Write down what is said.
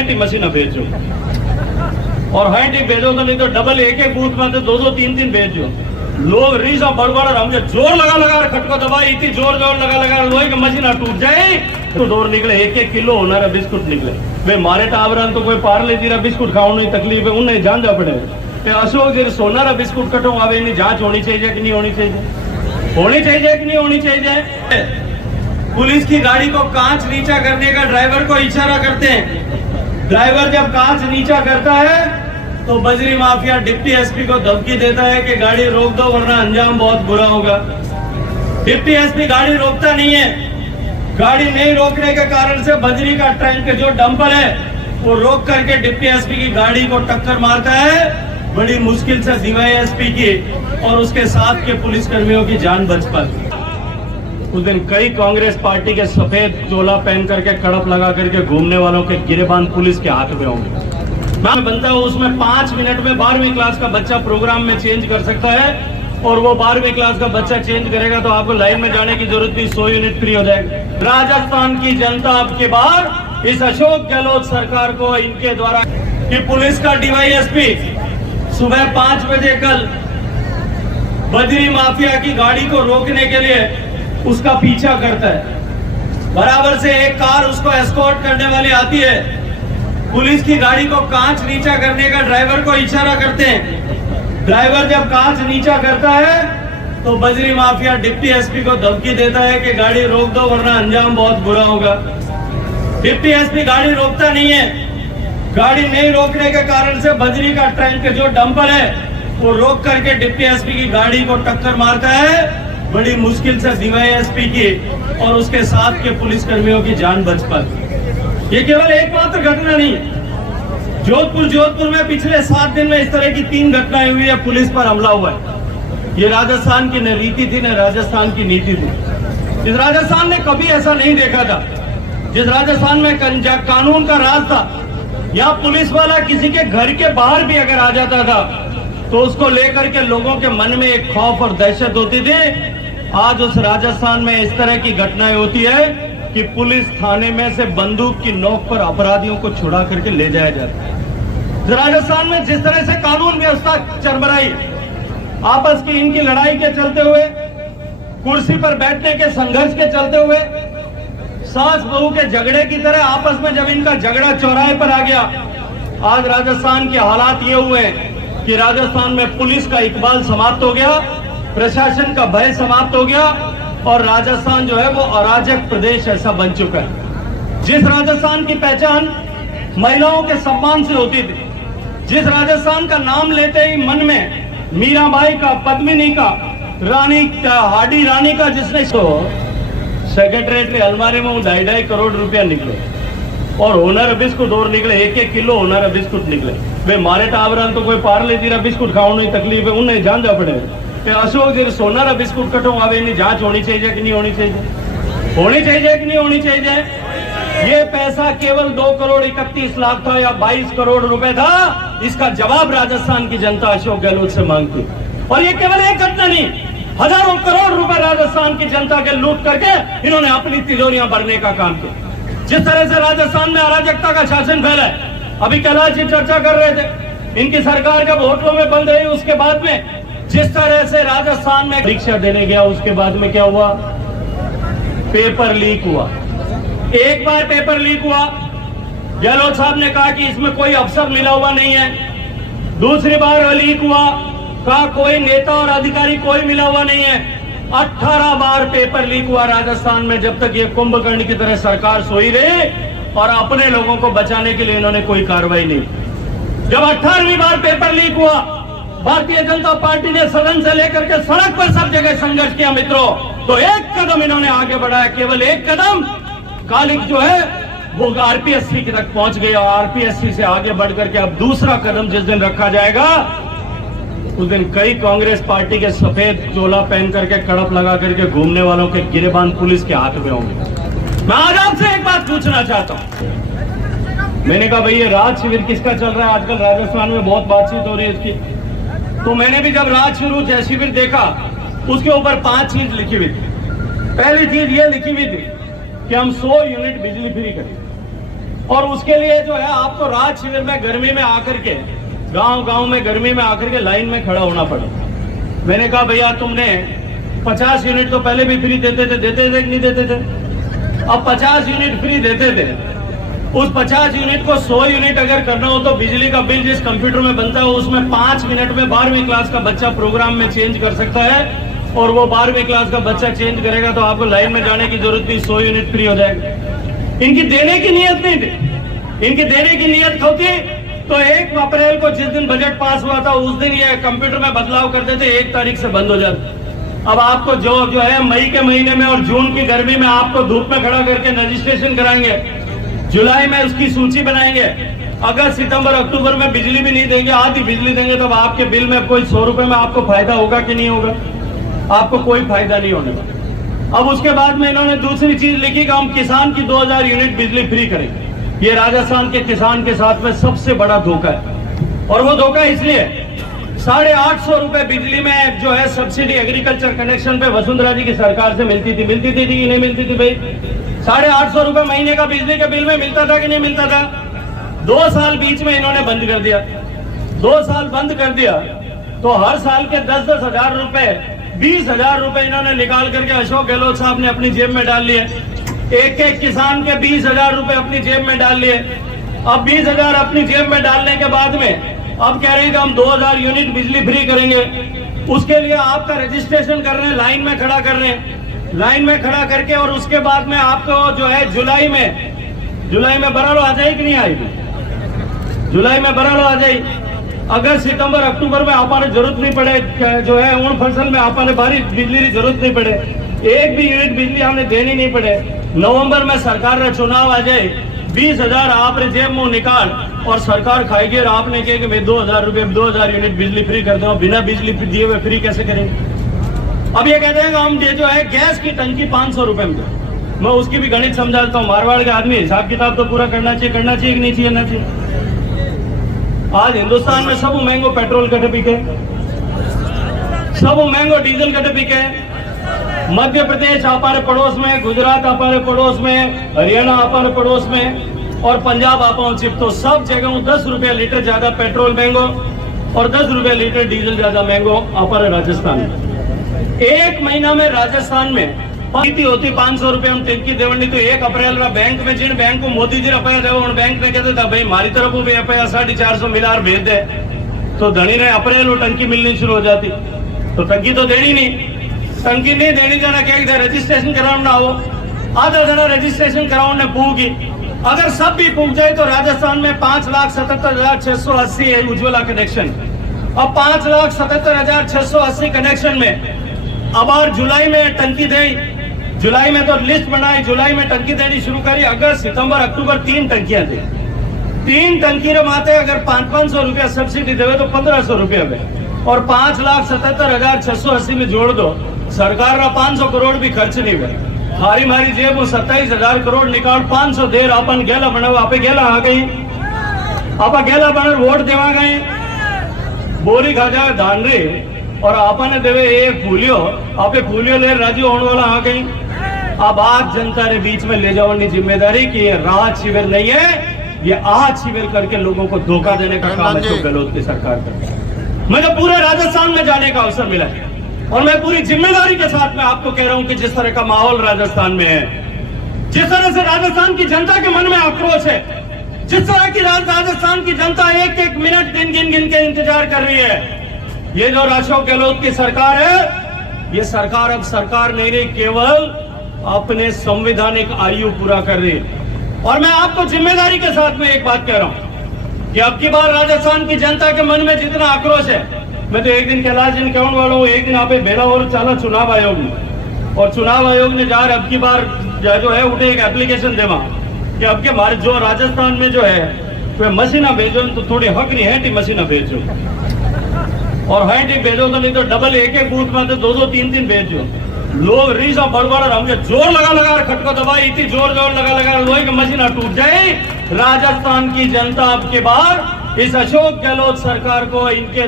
हैंटी machine भेजो और हैंटी भेजो तो नहीं तो डबल एक एक बूथ में तो दो दो तीन तीन भेजो। लोग रीसा बड़बड़ हमने जोर लगा खटको दबाई इतनी जोर लगा लोहे की मशीन टूट जाए तो दूर निकले एक एक किलो होना बिस्कुट निकले। वे मारे टावरन तो कोई पार्ले जीरा बिस्कुट खाने तकलीफ है उन्हें जान जा पड़े। अशोक जी सोनारा बिस्कुट कटो आवे इनकी जांच होनी चाहिए कि नहीं होनी चाहिए, होनी चाहिए कि नहीं होनी चाहिए। पुलिस की गाड़ी को कांच नीचा करने का ड्राइवर को इशारा करते हैं। ड्राइवर जब कांच नीचा करता है तो बजरी माफिया डिप्टी एसपी को धमकी देता है कि गाड़ी रोक दो वरना अंजाम बहुत बुरा होगा। डिप्टी एसपी गाड़ी रोकता नहीं है। गाड़ी नहीं रोकने के कारण से बजरी का ट्रक जो डंपर है वो रोक करके डिप्टी एसपी की गाड़ी को टक्कर मारता है। बड़ी मुश्किल से डीवाईएसपी की और उसके साथ के पुलिस कर्मियों की जान बच पाती। उस दिन कई कांग्रेस पार्टी के सफेद चोला पहन करके कड़प लगा करके घूमने वालों के गिरेबान पुलिस के हाथ में होंगे। मैं बनता हूँ उसमें 5 मिनट में 12वीं क्लास का बच्चा प्रोग्राम में चेंज कर सकता है और वो 12वीं क्लास का बच्चा चेंज करेगा तो आपको लाइन में जाने की जरूरत नहीं, 100 यूनिट फ्री हो जाएगा। राजस्थान की जनता आपके बाहर इस अशोक गहलोत सरकार को इनके द्वारा कि पुलिस का डीवाईएसपी सुबह 5 बजे कल बजरी माफिया की गाड़ी को रोकने के लिए उसका पीछा करता है। बराबर से एक कार उसको एस्कॉर्ट करने वाली आती है। पुलिस की गाड़ी को कांच नीचा करने का ड्राइवर को इशारा करते हैं। ड्राइवर जब कांच नीचा करता है तो बजरी माफिया डिप्टी एसपी को धमकी देता है कि गाड़ी रोक दो वरना अंजाम बहुत बुरा होगा। डिप्टी एसपी गाड़ी रोकता नहीं है। गाड़ी नहीं रोकने के कारण से बजरी का ट्रक जो डंपर है वो रोक करके डिप्टी एसपी की गाड़ी को टक्कर मारता है। बड़ी मुश्किल से डीवाईएसपी की और उसके साथ के पुलिस कर्मियों की जान बच पाती। ये केवल एकमात्र घटना नहीं है। जोधपुर में पिछले 7 दिन में इस तरह की 3 घटनाएं हुई है। पुलिस पर हमला हुआ है। ये राजस्थान की न रीति थी न राजस्थान की नीति थी। इस राजस्थान ने कभी ऐसा नहीं देखा था। जिस राजस्थान में कानून का राज था, यहाँ पुलिस वाला किसी के घर के बाहर भी अगर आ जाता था तो उसको लेकर के लोगों के मन में एक खौफ और दहशत होती थी। आज उस राजस्थान में इस तरह की घटनाएं होती है कि पुलिस थाने में से बंदूक की नोक पर अपराधियों को छुड़ा करके ले जाया जाता है। राजस्थान में जिस तरह से कानून व्यवस्था चरमराई, आपस की इनकी लड़ाई के चलते हुए, कुर्सी पर बैठने के संघर्ष के चलते हुए, सास बहू के झगड़े की तरह आपस में जब इनका झगड़ा चौराहे पर आ गया, आज राजस्थान के हालात ये हुए कि राजस्थान में पुलिस का इकबाल समाप्त हो गया, प्रशासन का भय समाप्त हो गया और राजस्थान जो है वो अराजक प्रदेश ऐसा बन चुका है। जिस राजस्थान की पहचान महिलाओं के सम्मान से होती थी, जिस राजस्थान का नाम लेते ही मन में मीराबाई का, पद्मिनी का, रानी का, हाडी रानी का, जिसने सेक्रेटरीट की अलमारी में 2.5 करोड़ रुपया निकले और होनर बिस्कुट और निकले, 1-1 किलो होनर बिस्कुट निकले। वे मारे टावरन तो कोई पार्ले जीरा बिस्कुट खाने तकलीफ है उन्हें जान जा पड़े। अशोक जी सोनारा बिस्कुट कटो आवे इनकी जांच होनी चाहिए कि नहीं होनी चाहिए, होनी चाहिए कि नहीं होनी चाहिए। ये पैसा केवल 2 करोड़ 31 लाख था या 22 करोड़ रुपए था, इसका जवाब राजस्थान की जनता अशोक गहलोत से मांगती। और ये केवल एक घटना नहीं, हजारों करोड़ रुपए राजस्थान की जनता के लूट करके इन्होंने अपनी तिजोरियां भरने का काम किया। जिस तरह से राजस्थान में अराजकता का शासन फैला है, अभी कैलाश जी चर्चा कर रहे थे, इनकी सरकार जब होटलों में बंद रही उसके बाद में जिस तरह से राजस्थान में परीक्षा देने गया, उसके बाद में क्या हुआ, पेपर लीक हुआ। एक बार पेपर लीक हुआ, गहलोत साहब ने कहा कि इसमें कोई अफसर मिला हुआ नहीं है। दूसरी बार लीक हुआ, कहा कोई नेता और अधिकारी कोई मिला हुआ नहीं है। 18 बार पेपर लीक हुआ राजस्थान में, जब तक ये कुंभकर्ण की तरह सरकार सोई रही और अपने लोगों को बचाने के लिए इन्होंने कोई कार्रवाई नहीं। जब 18वीं बार पेपर लीक हुआ, भारतीय जनता पार्टी ने सदन से लेकर के सड़क पर सब जगह संघर्ष किया मित्रों, तो एक कदम इन्होंने आगे बढ़ाया, केवल एक कदम। कालिक जो है वो आरपीएससी तक पहुंच गई और आरपीएससी से आगे बढ़ करके अब दूसरा कदम जिस दिन रखा जाएगा उस दिन कई कांग्रेस पार्टी के सफेद चोला पहन करके कड़प लगा करके घूमने वालों के गिरेबान पुलिस के हाथ में होंगे। मैं आज आपसे एक बात पूछना चाहता हूं। मैंने कहा भाई ये राज शिविर किसका चल रहा है, आजकल राजस्थान में बहुत बातचीत हो रही है इसकी। तो मैंने भी जब राज शिविर देखा, उसके ऊपर 5 चीज लिखी हुई थी। पहली चीज ये लिखी हुई थी कि हम 100 यूनिट बिजली फ्री करें और उसके लिए जो है आपको राहत शिविर में गर्मी में आकर के गांव में गर्मी में आकर के लाइन में खड़ा होना पड़ा। मैंने कहा भैया तुमने 50 यूनिट तो पहले भी फ्री देते थे कि नहीं देते थे? अब 50 यूनिट फ्री देते थे, उस 50 यूनिट को 100 यूनिट अगर करना हो तो बिजली का बिल जिस कंप्यूटर में बनता है उसमें 5 मिनट में 12वीं क्लास का बच्चा प्रोग्राम में चेंज कर सकता है, और वो 12वीं क्लास का बच्चा चेंज करेगा तो आपको लाइन में जाने की जरूरत नहीं, 100 यूनिट फ्री हो जाएगा। इनकी देने की नीयत नहीं थी। इनकी देने की नीयत होती तो 1 अप्रैल को जिस दिन बजट पास हुआ था उस दिन ये कंप्यूटर में बदलाव करते थे, 1 तारीख से बंद हो जाते। अब आपको जो है मई के महीने में और जून की गर्मी में आपको धूप में खड़ा करके रजिस्ट्रेशन कराएंगे, जुलाई में उसकी सूची बनाएंगे, अगस्त सितंबर अक्टूबर में बिजली भी नहीं देंगे, आधी बिजली देंगे, तब आपके बिल में कोई 100 रुपए में आपको फायदा होगा कि नहीं होगा? आपको कोई फायदा नहीं होने वाला। अब उसके बाद में इन्होंने दूसरी चीज लिखी कि हम किसान की 2000 यूनिट बिजली फ्री करेंगे। ये राजस्थान के किसान के साथ में सबसे बड़ा धोखा है, और वो धोखा इसलिए 850 रुपए बिजली में जो है सब्सिडी एग्रीकल्चर कनेक्शन पे वसुंधरा जी की सरकार से मिलती थी कि नहीं मिलती थी भाई? 850 रुपए महीने का बिजली के बिल में मिलता था कि नहीं मिलता था? 2 साल बीच में इन्होंने बंद कर दिया। 2 साल बंद कर दिया तो हर साल के 10-10 हजार रुपए, 20,000 रुपए इन्होंने निकाल करके अशोक गहलोत साहब ने अपनी जेब में डाल लिए। एक किसान के 20,000 रुपए अपनी जेब में डाल लिए। अब 20,000 अपनी जेब में डालने के बाद में अब कह रहे हैं कि हम 2000 यूनिट बिजली फ्री करेंगे। उसके लिए आपका रजिस्ट्रेशन कर रहे हैं, लाइन में खड़ा कर रहे हैं, लाइन में खड़ा करके, और उसके बाद में आपको जो है जुलाई में बरालो आ जाएगी कि नहीं आएगी? जुलाई में बरालो आ जाएगी। अगस्त सितंबर अक्टूबर में आपने जरूरत नहीं पड़े, जो है उन फसल में आपने भारी बिजली की जरूरत नहीं पड़े, 1 भी यूनिट बिजली हमने देनी नहीं पड़े। नवंबर में सरकार का चुनाव आ जाए, 20,000 आपने जेब मुंह निकाल और सरकार खाएगी, और आपने कहा कि मैं 2,000 रुपए 2,000 यूनिट बिजली फ्री कर दूं, बिना बिजली दिए हुए फ्री कैसे करेंगे? अब ये कहते हैं कि हम ये जो है गैस की टंकी 500 रुपए में दो। मैं उसकी भी गणित समझाता हूँ। मारवाड़ के आदमी हिसाब किताब तो पूरा करना चाहिए कि नहीं चाहिए? ना चाहिए। आज हिंदुस्तान में सब महंगो पेट्रोल कटे पीके, सब महंगो डीजल कटे पीके। मध्य प्रदेश हमारे पड़ोस में, गुजरात हमारे पड़ोस में, हरियाणा हमारे पड़ोस में, और पंजाब आप चिप, तो सब जगह 10 रुपया लीटर ज्यादा पेट्रोल महंगो और 10 रुपया लीटर डीजल ज्यादा महंगो हमारे राजस्थान में। 1 महीना में राजस्थान में होती 500 रुपए हम टंकी देवनी, तो 1 अप्रैल में बैंक में जिन बैंक को मोदी जी रुपया देव बैंक में कहते था भाई हमारी तरफ भी रुपया 450 मिलियन भेज दे, तो धनी ने अप्रैल में टंकी मिलनी शुरू हो जाती। तो टंकी तो देनी नहीं, टंकी नहीं देनी जाना क्या रजिस्ट्रेशन कराना हो, आधा जना रजिस्ट्रेशन कराने पूगी। अगर सब भी पूग जाए तो राजस्थान में 5,77,680 है उज्ज्वला कनेक्शन। अब 5,77,680 कनेक्शन में अब और जुलाई में टंकी दे, जुलाई में तो लिस्ट बनाई, जुलाई में टंकी देनी शुरू करी, अगस्त सितंबर अक्टूबर 3 टंकियां दी। 3 टंकी माते अगर 500 रुपया सब्सिडी देवे तो 1500 रुपया में, और 5,77,680 में जोड़ दो, सरकार का 500 करोड़ भी खर्च नहीं हुआ। मारी जेब वो 27,000 करोड़ निकाल 500 देर अपन गेला बनाओ, आपे गेला आ गई, आपा गेला बना वोट देवा गए, बोरी खा जाए धान रे, और आपने देवे एक फूलियो, आपे फूलियो ले राजी होने वाला आ गई। अब आज जनता के बीच में ले जाओ जिम्मेदारी की ये राहत शिविर नहीं है, ये आहत शिविर करके लोगों को धोखा देने का काम है जो गहलोत की सरकार कर। मुझे पूरे राजस्थान में जाने का अवसर मिला है, और मैं पूरी जिम्मेदारी के साथ में आपको कह रहा हूं कि जिस तरह का माहौल राजस्थान में है, जिस तरह से राजस्थान की जनता के मन में आक्रोश है, जिस तरह की राजस्थान की जनता एक मिनट दिन गिन के इंतजार कर रही है, ये जो अशोक गहलोत की सरकार है, ये सरकार अब सरकार नहीं रही, केवल अपने संवैधानिक आयु पूरा कर रही है। और मैं आपको जिम्मेदारी के साथ में एक बात कह रहा हूं कि अब की बार राजस्थान की जनता के मन में जितना आक्रोश है, मैं तो एक दिन कैलाश जी कहने वाला हूँ, एक दिन आप बेला और चला चुनाव आयोग में, और चुनाव आयोग ने जार अब की बार जो है उठे एक एप्लीकेशन देवा कि अब के हमारे जो राजस्थान में जो है तो मशीना भेजो, तो थोड़ी हक नहीं है मशीना भेजो, और है भेजो तो नहीं तो डबल एक बूथ में तो 2-2, 3-3 भेजो। लोग रीसा बड़बड़ हमने जोर लगा खटको दबाई, इतनी जोर लगा लोहे की मशीना टूट जाए। राजस्थान की जनता अब के बार इस अशोक गहलोत सरकार को इनके